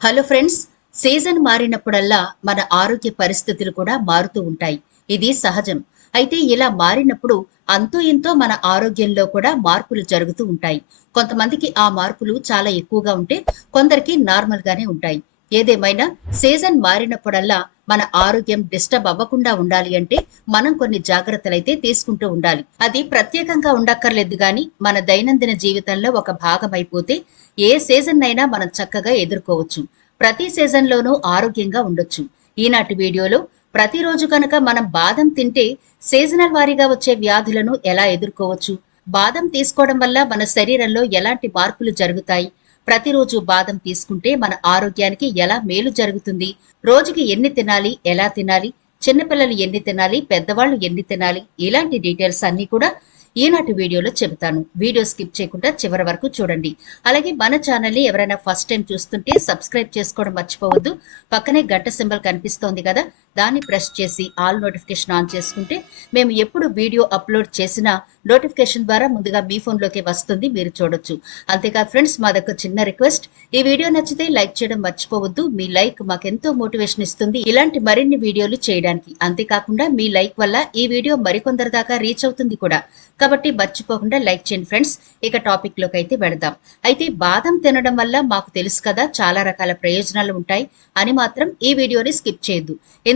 Hello friends season మారినప్పుడల్లా మన ఆరోగ్య పరిస్థితులు కూడా మారుతూ ఉంటాయి. ఇది సహజం. అయితే ఇలా మారినప్పుడు అంతో ఇంతో మన ఆరోగ్యంలో కూడా మార్పులు జరుగుతూ ఉంటాయి. కొంతమందికి ఆ మార్పులు చాలా ఎక్కువగా ఉంటే కొందరికి నార్మల్ గానే ఉంటాయి. ఏదేమైనా సీజన్ మారినప్పుడల్లా మన ఆరోగ్యం డిస్టర్బ్ అవ్వకుండా ఉండాలి అంటే మనం కొన్ని జాగ్రత్తలు అయితే తీసుకుంటూ ఉండాలి. అది ప్రత్యేకంగా ఉండక్కర్లేదు గాని మన దైనందిన జీవితంలో ఒక భాగం అయిపోతే ఏ సీజన్ అయినా మనం చక్కగా ఎదుర్కోవచ్చు. ప్రతి సీజన్ లోనూ ఆరోగ్యంగా ఉండొచ్చు. ఈనాటి వీడియోలో ప్రతిరోజు కనుక మనం బాదం తింటే సీజనల్ వారీగా వచ్చే వ్యాధులను ఎలా ఎదుర్కోవచ్చు? బాదం తీసుకోవడం వల్ల మన శరీరంలో ఎలాంటి మార్పులు జరుగుతాయి? ప్రతిరోజు బాదం తీసుకుంటే మన ఆరోగ్యానికి ఎలా మేలు జరుగుతుంది? రోజుకి ఎన్ని తినాలి? ఎలా తినాలి? చిన్నపిల్లలు ఎన్ని తినాలి? పెద్దవాళ్ళు ఎన్ని తినాలి? ఇలాంటి డీటెయిల్స్ అన్ని కూడా ఈనాటి వీడియోలో చెబుతాను. వీడియో స్కిప్ చేయకుండా చివరి వరకు చూడండి. అలాగే మన ఛానల్ని ఎవరైనా ఫస్ట్ టైం చూస్తుంటే సబ్స్క్రైబ్ చేసుకోవడం మర్చిపోవద్దు. పక్కనే గంట సింబల్ కనిపిస్తోంది కదా దాన్ని ప్రెస్ చేసి ఆల్ నోటిఫికేషన్ ఆన్ చేసుకుంటే మేము ఎప్పుడు వీడియో అప్లోడ్ చేసినా నోటిఫికేషన్ ద్వారా ముందుగా మీ ఫోన్లోకి వస్తుంది మీరు చూడొచ్చు. అంతేకాదు ఫ్రెండ్స్ మాదొక చిన్న రిక్వెస్ట్. ఈ వీడియో నచ్చితే లైక్ చేయడం మర్చిపోవద్దు. మీ లైక్ మాకెంతో మోటివేషన్ ఇస్తుంది ఇలాంటి మరిన్ని వీడియోలు చేయడానికి. అంతేకాకుండా మీ లైక్ వల్ల ఈ వీడియో మరికొందరి దాకా రీచ్ అవుతుంది కూడా. కాబట్టి మర్చిపోకుండా లైక్ చేయండి ఫ్రెండ్స్. ఇక టాపిక్లోకి అయితే వెళదాం. అయితే బాదం తినడం వల్ల మాకు తెలుసు కదా చాలా రకాల ప్రయోజనాలు ఉంటాయి. అని మాత్రం ఈ వీడియోని స్కిప్ చేయొద్దు.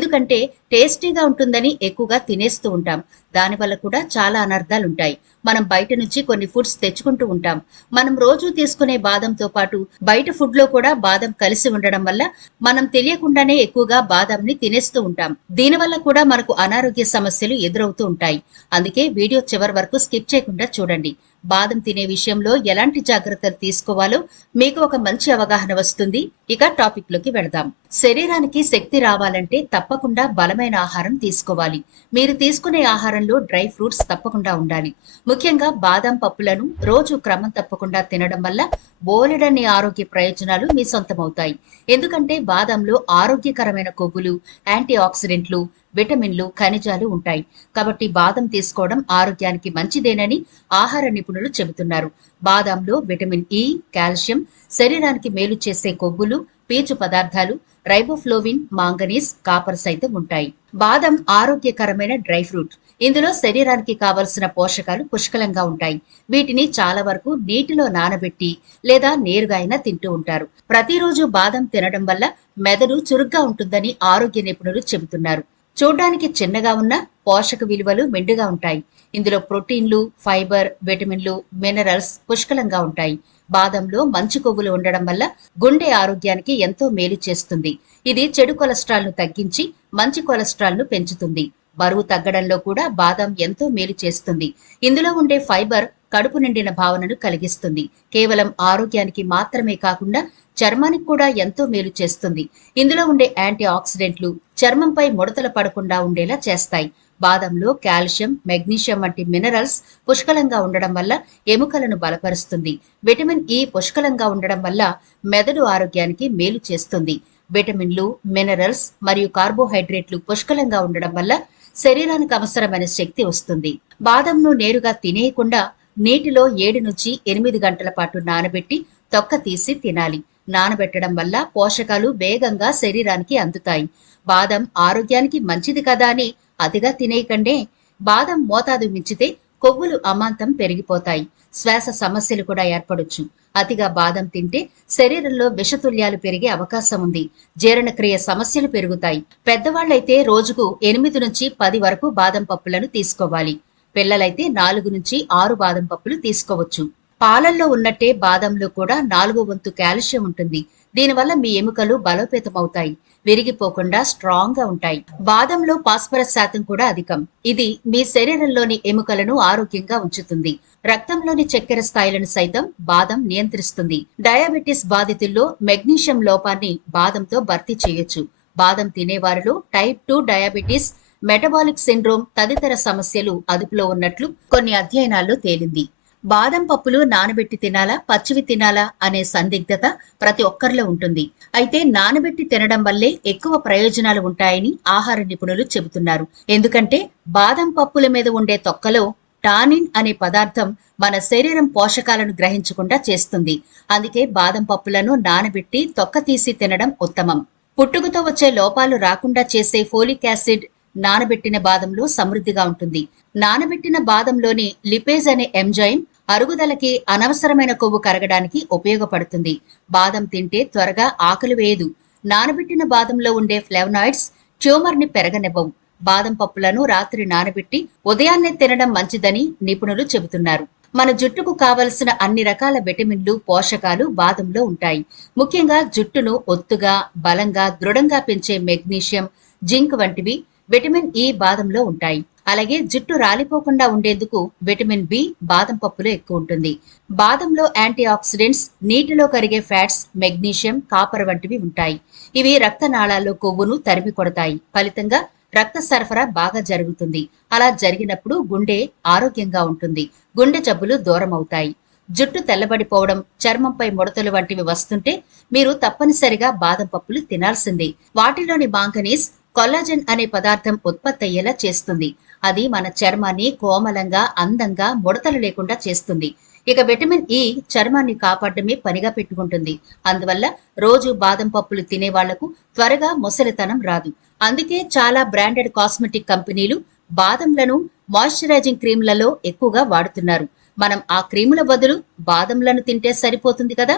ఎందుకంటే టేస్టీగా ఉంటుందని ఎక్కువగా తినేస్తూ ఉంటాం. దానివల్ల కూడా చాలా అనర్థాలు ఉంటాయి. మనం బయట నుంచి కొన్ని ఫుడ్స్ తెచ్చుకుంటూ ఉంటాం. మనం రోజు తీసుకునే బాదంతో పాటు బయట ఫుడ్లో కూడా బాదం కలిసి ఉండడం వల్ల మనం తెలియకుండానే ఎక్కువగా బాదంని తినేస్తూ ఉంటాం. దీనివల్ల కూడా మనకు అనారోగ్య సమస్యలు ఎదురవుతూ ఉంటాయి. అందుకే వీడియో చివరి వరకు స్కిప్ చేయకుండా చూడండి. బాదం తినే విషయంలో ఎలాంటి జాగ్రత్తలు తీసుకోవాలో మీకు ఒక మంచి అవగాహన వస్తుంది. ఇక టాపిక్లోకి వెళదాం. శరీరానికి శక్తి రావాలంటే తప్పకుండా బలమైన ఆహారం తీసుకోవాలి. మీరు తీసుకునే ఆహారంలో డ్రై ఫ్రూట్స్ తప్పకుండా ఉండాలి. ముఖ్యంగా బాదం పప్పులను రోజు క్రమం తప్పకుండా తినడం వల్ల బోలెడన్ని ఆరోగ్య ప్రయోజనాలు మీ సొంతమవుతాయి. ఎందుకంటే బాదంలో ఆరోగ్యకరమైన కొవ్వులు యాంటీ ఆక్సిడెంట్లు విటమిన్లు ఖనిజాలు ఉంటాయి. కాబట్టి బాదం తీసుకోవడం ఆరోగ్యానికి మంచిదేనని ఆహార నిపుణులు చెబుతున్నారు. బాదంలో విటమిన్ ఇ కాల్షియం శరీరానికి మేలు చేసే కొవ్వులు పీచు పదార్థాలు రైబోఫ్లోవిన్ మాంగనీస్ కాపర్ సైతం ఉంటాయి. బాదం ఆరోగ్యకరమైన డ్రై ఫ్రూట్. ఇందులో శరీరానికి కావలసిన పోషకాలు పుష్కలంగా ఉంటాయి. వీటిని చాలా వరకు నీటిలో నానబెట్టి లేదా నేరుగా అయినా తింటూ ఉంటారు. ప్రతిరోజు బాదం తినడం వల్ల మెదడు చురుగ్గా ఉంటుందని ఆరోగ్య నిపుణులు చెబుతున్నారు. చూడ్డానికి చిన్నగా ఉన్న పోషక విలువలు మెండుగా ఉంటాయి. ఇందులో ప్రోటీన్లు ఫైబర్ విటమిన్లు మినరల్స్ పుష్కలంగా ఉంటాయి. బాదంలో మంచి కొవ్వులు ఉండడం వల్ల గుండె ఆరోగ్యానికి ఎంతో మేలు చేస్తుంది. ఇది చెడు కొలెస్ట్రాల్ను తగ్గించి మంచి కొలెస్ట్రాల్ను పెంచుతుంది. బరువు తగ్గడంలో కూడా బాదం ఎంతో మేలు చేస్తుంది. ఇందులో ఉండే ఫైబర్ కడుపు నిండిన భావనను కలిగిస్తుంది. కేవలం ఆరోగ్యానికి మాత్రమే కాకుండా చర్మానికి కూడా ఎంతో మేలు చేస్తుంది. ఇందులో ఉండే యాంటీ ఆక్సిడెంట్లు చర్మంపై ముడతలు పడకుండా ఉండేలా చేస్తాయి. బాదంలో కాల్షియం మెగ్నీషియం వంటి మినరల్స్ పుష్కలంగా ఉండడం వల్ల ఎముకలను బలపరుస్తుంది. విటమిన్ ఇ పుష్కలంగా ఉండడం వల్ల మెదడు ఆరోగ్యానికి మేలు చేస్తుంది. విటమిన్లు మినరల్స్ మరియు కార్బోహైడ్రేట్లు పుష్కలంగా ఉండడం వల్ల శరీరానికి అవసరమైన శక్తి వస్తుంది. బాదంను నేరుగా తినేయకుండా నీటిలో ఏడు నుంచి ఎనిమిది గంటల పాటు నానబెట్టి తొక్క తీసి తినాలి. నానబెట్టడం వల్ల పోషకాలు వేగంగా శరీరానికి అందుతాయి. బాదం ఆరోగ్యానికి మంచిది కదా అని అతిగా తినేయకండే. బాదం మోతాదు మించితే కొవ్వులు అమాంతం పెరిగిపోతాయి. శ్వాస సమస్యలు కూడా ఏర్పడొచ్చు. అతిగా బాదం తింటే శరీరంలో విషతుల్యాలు పెరిగే అవకాశం ఉంది. జీర్ణక్రియ సమస్యలు పెరుగుతాయి. పెద్దవాళ్ళైతే రోజుకు ఎనిమిది నుంచి పది వరకు బాదం పప్పులను తీసుకోవాలి. పిల్లలైతే నాలుగు నుంచి ఆరు బాదం పప్పులు తీసుకోవచ్చు. పాలల్లో ఉన్నట్టే బాదంలో కూడా నాలుగు వంతు కాల్షియం ఉంటుంది. దీనివల్ల మీ ఎముకలు బలోపేతమవుతాయి. విరిగిపోకుండా స్ట్రాంగ్గా ఉంటాయి. బాదంలో పాస్పరస్ శాతం కూడా అధికం. ఇది మీ శరీరంలోని ఎముకలను ఆరోగ్యంగా ఉంచుతుంది. రక్తంలోని చక్కెర స్థాయిలను సైతం బాదం నియంత్రిస్తుంది. డయాబెటిస్ బాధితుల్లో మెగ్నీషియం లోపాన్ని బాదంతో భర్తీ చేయొచ్చు. బాదం తినేవారిలో type two diabetes metabolic syndrome తదితర సమస్యలు అదుపులో ఉన్నట్లు కొన్ని అధ్యయనాల్లో తేలింది. బాదం పప్పులు నానబెట్టి తినాలా? పచ్చివి తినాలా? అనే సందిగ్ధత ప్రతి ఒక్కరిలో ఉంటుంది. అయితే నానబెట్టి తినడం వల్లే ఎక్కువ ప్రయోజనాలు ఉంటాయని ఆహార నిపుణులు చెబుతున్నారు. ఎందుకంటే బాదం పప్పుల మీద ఉండే తొక్కలో టానిన్ అనే పదార్థం మన శరీరం పోషకాలను గ్రహించకుండా చేస్తుంది. అందుకే బాదం పప్పులను నానబెట్టి తొక్క తీసి తినడం ఉత్తమం. పుట్టుకతో వచ్చే లోపాలు రాకుండా చేసే ఫోలిక్ యాసిడ్ నానబెట్టిన బాదంలో సమృద్ధిగా ఉంటుంది. నానబెట్టిన బాదంలోని లిపేజ్ అనే ఎంజైమ్ అరుగుదలకి అనవసరమైన కొవ్వు కరగడానికి ఉపయోగపడుతుంది. బాదం తింటే త్వరగా ఆకలి వేయదు. నానబెట్టిన బాదంలో ఉండే ఫ్లేవనాయిడ్స్ ట్యూమర్ని పెరగనివ్వవు. బాదం పప్పులను రాత్రి నానబెట్టి ఉదయాన్నే తినడం మంచిదని నిపుణులు చెబుతున్నారు. మన జుట్టుకు కావలసిన అన్ని రకాల విటమిన్లు పోషకాలు బాదంలో ఉంటాయి. ముఖ్యంగా జుట్టును ఒత్తుగా బలంగా దృఢంగా పెంచే మెగ్నీషియం జింక్ వంటివి విటమిన్ ఈ బాదంలో ఉంటాయి. అలాగే జుట్టు రాలిపోకుండా ఉండేందుకు విటమిన్ బి బాదం పప్పులో ఎక్కువ ఉంటుంది. బాదంలో యాంటీ ఆక్సిడెంట్స్ నీటిలో కరిగే ఫ్యాట్స్ మెగ్నీషియం కాపర్ వంటివి ఉంటాయి. ఇవి రక్తనాళాల్లో కొవ్వును తరిమి కొడతాయి. ఫలితంగా రక్త సరఫరా బాగా జరుగుతుంది. అలా జరిగినప్పుడు గుండె ఆరోగ్యంగా ఉంటుంది. గుండె జబ్బులు దూరం అవుతాయి. జుట్టు తెల్లబడిపోవడం చర్మంపై ముడతలు వంటివి వస్తుంటే మీరు తప్పనిసరిగా బాదం పప్పులు తినాల్సిందే. వాటిలోని మాంగనీస్ కొల్లాజన్ అనే పదార్థం ఉత్పత్తి అయ్యేలా చేస్తుంది. అది మన చర్మాన్ని కోమలంగా అందంగా ముడతలు లేకుండా చేస్తుంది. ఇక విటమిన్ ఈ చర్మాన్ని కాపాడమే పనిగా పెట్టుకుంటుంది. అందువల్ల రోజు బాదం పప్పులు తినే వాళ్ళకు త్వరగా ముసలితనం రాదు. అందుకే చాలా బ్రాండెడ్ కాస్మెటిక్ కంపెనీలు బాదంలను మాయిశ్చరైజింగ్ క్రీమ్లలో ఎక్కువగా వాడుతున్నారు. మనం ఆ క్రీముల బదులు బాదంలను తింటే సరిపోతుంది కదా?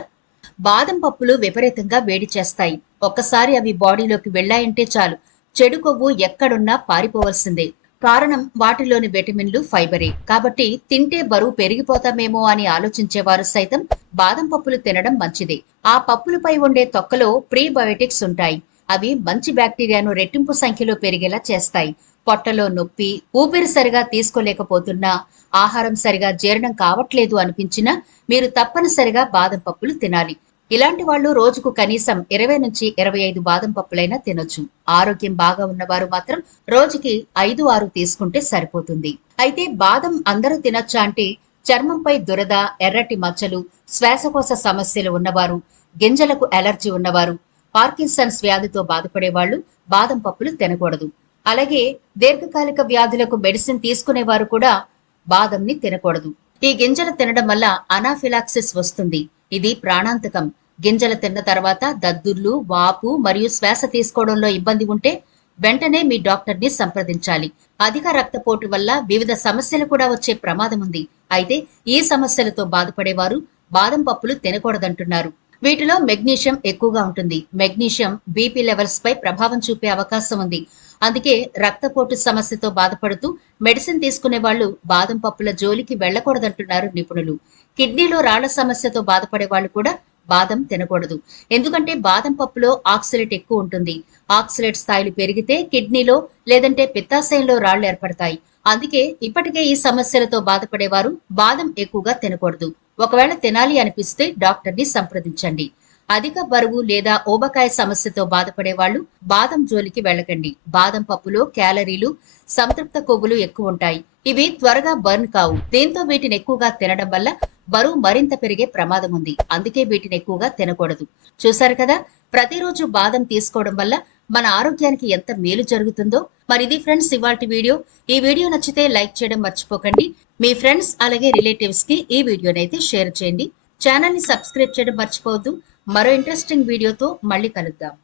బాదం పప్పులు విపరీతంగా వేడి చేస్తాయి. ఒక్కసారి అవి బాడీలోకి వెళ్ళాయంటే చాలు. చెడు కొవ్వు ఎక్కడున్నా పారిపోవలసిందే. కారణం వాటిలోని విటమిన్లు ఫైబరే. కాబట్టి తింటే బరువు పెరిగిపోతామేమో అని ఆలోచించేవారు సైతం బాదం పప్పులు తినడం మంచిదే. ఆ పప్పులపై ఉండే తొక్కలో ప్రీబయోటిక్స్ ఉంటాయి. అవి మంచి బ్యాక్టీరియాను రెట్టింపు సంఖ్యలో పెరిగేలా చేస్తాయి. పొట్టలో నొప్పి ఊపిరి సరిగా తీసుకోలేకపోతున్నా ఆహారం సరిగా జీర్ణం కావట్లేదు అనిపించినా మీరు తప్పనిసరిగా బాదం పప్పులు తినాలి. ఇలాంటి వాళ్ళు రోజుకు కనీసం ఇరవై నుంచి ఇరవై ఐదు బాదం పప్పులైనా తినొచ్చు. ఆరోగ్యం బాగా ఉన్నవారు మాత్రం రోజుకి ఐదు ఆరు తీసుకుంటే సరిపోతుంది. అయితే బాదం అందరూ తినొచ్చా అంటే చర్మంపై దురద ఎర్రటి మచ్చలు శ్వాసకోశ సమస్యలు ఉన్నవారు గింజలకు ఎలర్జీ ఉన్నవారు పార్కిన్సన్స్ వ్యాధితో బాధపడే వాళ్ళు బాదం పప్పులు తినకూడదు. అలాగే దీర్ఘకాలిక వ్యాధులకు మెడిసిన్ తీసుకునేవారు కూడా బాదంని తినకూడదు. ఈ గింజలు తినడం వల్ల అనాఫిలాక్సిస్ వస్తుంది. ఇది ప్రాణాంతకం. గింజలు తిన్న తర్వాత దద్దుర్లు వాపు మరియు శ్వాస తీసుకోవడంలో ఇబ్బంది ఉంటే వెంటనే మీ డాక్టర్ని సంప్రదించాలి. అధిక రక్తపోటు వల్ల వివిధ సమస్యలు కూడా వచ్చే ప్రమాదం ఉంది. అయితే ఈ సమస్యలతో బాధపడేవారు బాదం పప్పులు తినకూడదంటున్నారు. వీటిలో మెగ్నీషియం ఎక్కువగా ఉంటుంది. మెగ్నీషియం బీపీ లెవెల్స్ పై ప్రభావం చూపే అవకాశం ఉంది. అందుకే రక్తపోటు సమస్యతో బాధపడుతూ మెడిసిన్ తీసుకునే వాళ్ళు బాదం పప్పుల జోలికి వెళ్ళకూడదంటున్నారు నిపుణులు. కిడ్నీలో రాళ్ళ సమస్యతో బాధపడే వాళ్ళు కూడా బాదం తినకూడదు. ఎందుకంటే బాదం పప్పులో ఆక్సిలేట్ ఎక్కువ ఉంటుంది. ఆక్సిలేట్ స్థాయిలు పెరిగితే కిడ్నీలో లేదంటే పిత్తాశయంలో రాళ్ళు ఏర్పడతాయి. అందుకే ఇప్పటికే ఈ సమస్యలతో బాధపడేవారు బాదం ఎక్కువగా తినకూడదు. ఒకవేళ తినాలి అనిపిస్తే డాక్టర్ని సంప్రదించండి. అధిక బరువు లేదా ఊబకాయ సమస్యతో బాధపడే వాళ్ళు బాదం జోలికి వెళ్ళకండి. బాదం పప్పులో క్యాలరీలు సంతృప్త కొవ్వులు ఎక్కువ ఉంటాయి. ఇవి త్వరగా బర్న్ కావు. దీంతో వీటిని ఎక్కువగా తినడం వల్ల బరువు మరింత పెరిగే ప్రమాదం ఉంది. అందుకే వీటిని ఎక్కువగా తినకూడదు. చూసారు కదా? ప్రతిరోజు బాదం తీసుకోవడం వల్ల మన ఆరోగ్యానికి ఎంత మేలు జరుగుతుందో. మరి ఇది ఫ్రెండ్స్ ఇవాటి వీడియో. ఈ వీడియో నచ్చితే లైక్ చేయడం మర్చిపోకండి. మీ ఫ్రెండ్స్ అలాగే రిలేటివ్స్కి ఈ అయితే షేర్ చేయండి. ఛానల్ని సబ్స్క్రైబ్ చేయడం మర్చిపోవద్దు. మరో ఇంట్రెస్టింగ్ వీడియోతో మళ్ళీ కలుద్దాం.